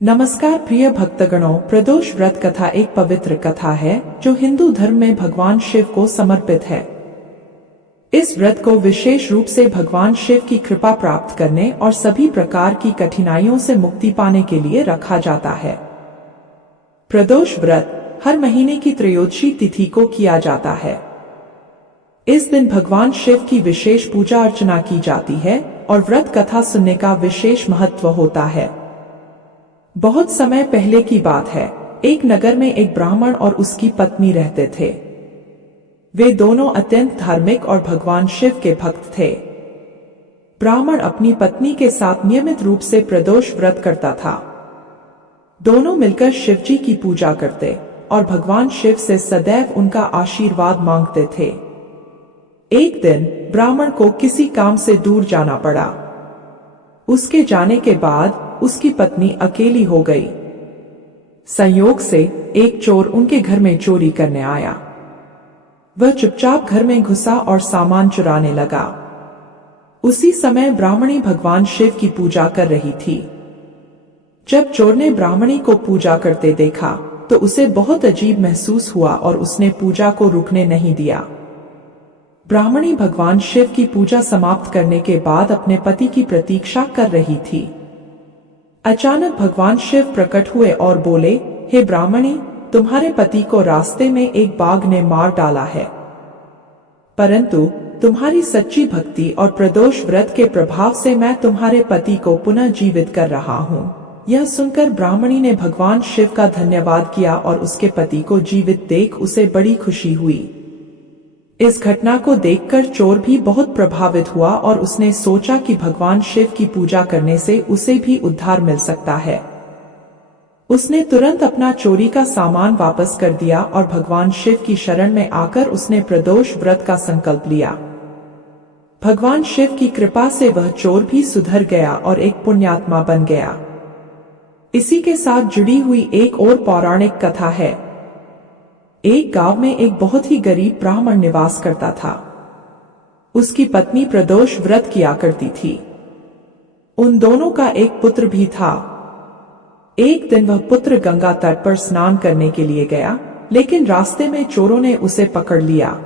नमस्कार प्रिय भक्तगणों, प्रदोष व्रत कथा एक पवित्र कथा है जो हिंदू धर्म में भगवान शिव को समर्पित है। इस व्रत को विशेष रूप से भगवान शिव की कृपा प्राप्त करने और सभी प्रकार की कठिनाइयों से मुक्ति पाने के लिए रखा जाता है। प्रदोष व्रत हर महीने की त्रयोदशी तिथि को किया जाता है। इस दिन भगवान शिव की विशेष पूजा अर्चना की जाती है और व्रत कथा सुनने का विशेष महत्व होता है। बहुत समय पहले की बात है, एक नगर में एक ब्राह्मण और उसकी पत्नी रहते थे। वे दोनों अत्यंत धार्मिक और भगवान शिव के भक्त थे। ब्राह्मण अपनी पत्नी के साथ नियमित रूप से प्रदोष व्रत करता था। दोनों मिलकर शिव जी की पूजा करते और भगवान शिव से सदैव उनका आशीर्वाद मांगते थे। एक दिन ब्राह्मण को किसी काम से दूर जाना पड़ा। उसके जाने के बाद उसकी पत्नी अकेली हो गई। संयोग से एक चोर उनके घर में चोरी करने आया। वह चुपचाप घर में घुसा और सामान चुराने लगा। उसी समय ब्राह्मणी भगवान शिव की पूजा कर रही थी। जब चोर ने ब्राह्मणी को पूजा करते देखा तो उसे बहुत अजीब महसूस हुआ और उसने पूजा को रुकने नहीं दिया। ब्राह्मणी भगवान शिव की पूजा समाप्त करने के बाद अपने पति की प्रतीक्षा कर रही थी। अचानक भगवान शिव प्रकट हुए और बोले, हे ब्राह्मणी, तुम्हारे पति को रास्ते में एक बाघ ने मार डाला है, परंतु तुम्हारी सच्ची भक्ति और प्रदोष व्रत के प्रभाव से मैं तुम्हारे पति को पुनः जीवित कर रहा हूँ। यह सुनकर ब्राह्मणी ने भगवान शिव का धन्यवाद किया और उसके पति को जीवित देख उसे बड़ी खुशी हुई। इस घटना को देखकर चोर भी बहुत प्रभावित हुआ और उसने सोचा कि भगवान शिव की पूजा करने से उसे भी उद्धार मिल सकता है। उसने तुरंत अपना चोरी का सामान वापस कर दिया और भगवान शिव की शरण में आकर उसने प्रदोष व्रत का संकल्प लिया। भगवान शिव की कृपा से वह चोर भी सुधर गया और एक पुण्यात्मा बन गया। इसी के साथ जुड़ी हुई एक और पौराणिक कथा है। एक गांव में एक बहुत ही गरीब ब्राह्मण निवास करता था। उसकी पत्नी प्रदोष व्रत किया करती थी। उन दोनों का एक पुत्र भी था। एक दिन वह पुत्र गंगा तट पर स्नान करने के लिए गया, लेकिन रास्ते में चोरों ने उसे पकड़ लिया।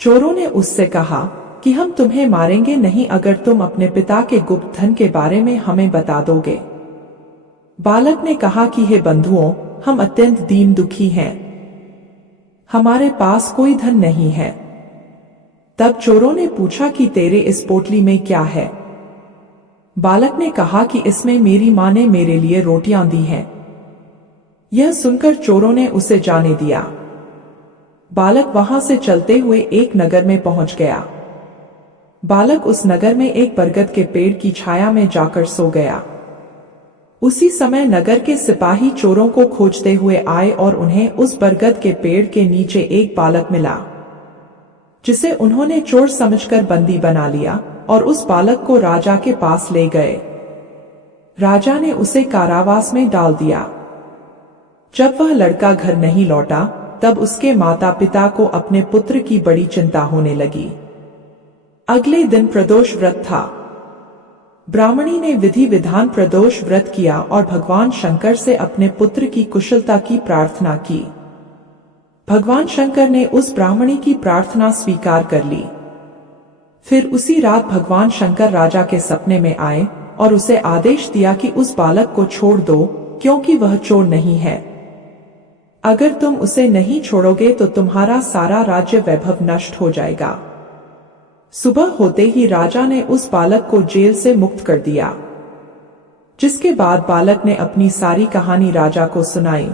चोरों ने उससे कहा कि हम तुम्हें मारेंगे नहीं अगर तुम अपने पिता के गुप्त धन के बारे में हमें बता दोगे। बालक ने कहा कि हे बंधुओं, हम अत्यंत दीन दुखी हैं, हमारे पास कोई धन नहीं है। तब चोरों ने पूछा कि तेरे इस पोटली में क्या है? बालक ने कहा कि इसमें मेरी माँ ने मेरे लिए रोटियां दी हैं। यह सुनकर चोरों ने उसे जाने दिया। बालक वहां से चलते हुए एक नगर में पहुंच गया। बालक उस नगर में एक बरगद के पेड़ की छाया में जाकर सो गया। उसी समय नगर के सिपाही चोरों को खोजते हुए आए और उन्हें उस बरगद के पेड़ के नीचे एक बालक मिला, जिसे उन्होंने चोर समझकर बंदी बना लिया और उस बालक को राजा के पास ले गए। राजा ने उसे कारावास में डाल दिया। जब वह लड़का घर नहीं लौटा, तब उसके माता पिता को अपने पुत्र की बड़ी चिंता होने लगी। अगले दिन प्रदोष व्रत था। ब्राह्मणी ने विधि विधान प्रदोष व्रत किया और भगवान शंकर से अपने पुत्र की कुशलता की प्रार्थना की। भगवान शंकर ने उस ब्राह्मणी की प्रार्थना स्वीकार कर ली। फिर उसी रात भगवान शंकर राजा के सपने में आए और उसे आदेश दिया कि उस बालक को छोड़ दो, क्योंकि वह चोर नहीं है। अगर तुम उसे नहीं छोड़ोगे तो तुम्हारा सारा राज्य वैभव नष्ट हो जाएगा। सुबह होते ही राजा ने उस बालक को जेल से मुक्त कर दिया, जिसके बाद बालक ने अपनी सारी कहानी राजा को सुनाई।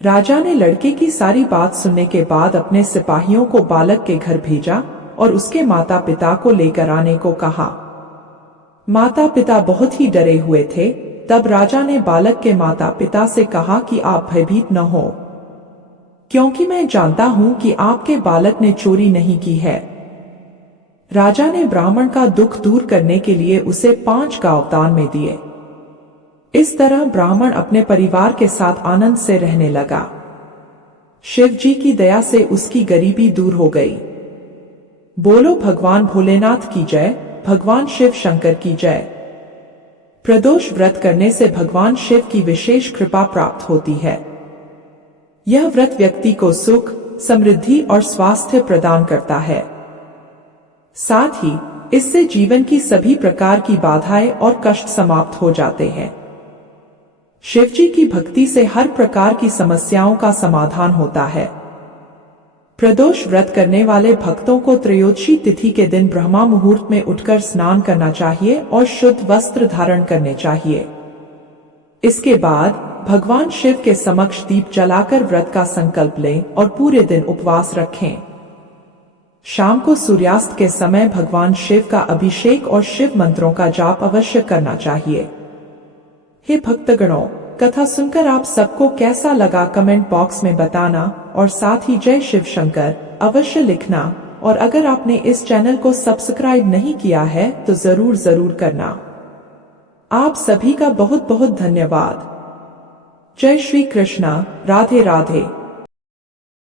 राजा ने लड़के की सारी बात सुनने के बाद अपने सिपाहियों को बालक के घर भेजा और उसके माता पिता को लेकर आने को कहा। माता पिता बहुत ही डरे हुए थे। तब राजा ने बालक के माता पिता से कहा कि आप भयभीत न हो, क्योंकि मैं जानता हूं कि आपके बालक ने चोरी नहीं की है। राजा ने ब्राह्मण का दुख दूर करने के लिए उसे 5 गांव दान में दिए। इस तरह ब्राह्मण अपने परिवार के साथ आनंद से रहने लगा। शिव जी की दया से उसकी गरीबी दूर हो गई। बोलो भगवान भोलेनाथ की जय, भगवान शिव शंकर की जय। प्रदोष व्रत करने से भगवान शिव की विशेष कृपा प्राप्त होती है। यह व्रत व्यक्ति को सुख, समृद्धि और स्वास्थ्य प्रदान करता है। साथ ही इससे जीवन की सभी प्रकार की बाधाएं और कष्ट समाप्त हो जाते हैं। शिवजी की भक्ति से हर प्रकार की समस्याओं का समाधान होता है। प्रदोष व्रत करने वाले भक्तों को त्रयोदशी तिथि के दिन ब्रह्मा मुहूर्त में उठकर स्नान करना चाहिए और शुद्ध वस्त्र धारण करने चाहिए। इसके बाद भगवान शिव के समक्ष दीप जलाकर व्रत का संकल्प लें और पूरे दिन उपवास रखें। शाम को सूर्यास्त के समय भगवान शिव का अभिषेक और शिव मंत्रों का जाप अवश्य करना चाहिए। हे भक्तगणों, कथा सुनकर आप सबको कैसा लगा कमेंट बॉक्स में बताना और साथ ही जय शिव शंकर अवश्य लिखना। और अगर आपने इस चैनल को सब्सक्राइब नहीं किया है तो जरूर करना। आप सभी का बहुत बहुत धन्यवाद। जय श्री कृष्णा, राधे राधे।